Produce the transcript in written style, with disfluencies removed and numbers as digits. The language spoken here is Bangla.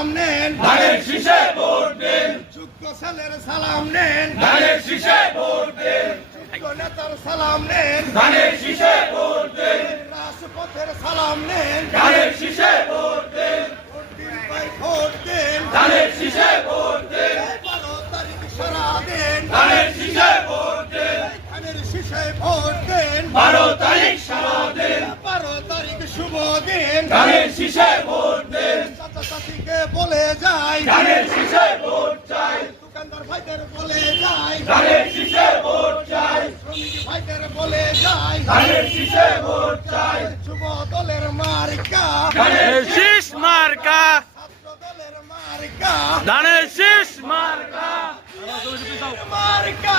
সালাম নেন, ধানের শীষে ভোট দিন, যোগ্য ছেলের সালাম নেন, ধানের শীষে ভোট দিন, যোগ্য নেতার সালাম নেন, ধানের শীষে ভোট দিন, রাজপথের সালাম নেন, ধানের শীষে ভোট দিন, ভোট দিন ভাই ভোট দিন, ধানের শীষে ভোট দিন, 12 তারিখ সারা দিন, ধানের শীষে ভোট দিন, ধানের শীষে ভোট দিন, 12 তারিখ সারাদিন, 12 তারিখ শুভ দিন, ধানের শীষে ভোট দিন, চাচা চাচিকে বলে যাই, ধানের শীষে ভোট চাই, দোকানদার ভাইদের বলে যাই, ধানের শীষে ভোট চাই, শ্রমিক ভাইদের বলে যাই, ধানের শীষে ভোট চাই, যুব দলের মার্কা, ধানের শীষ মার্কা, ছাত্র দলের মার্কা, ধানের শীষ মার্কা। মার্কা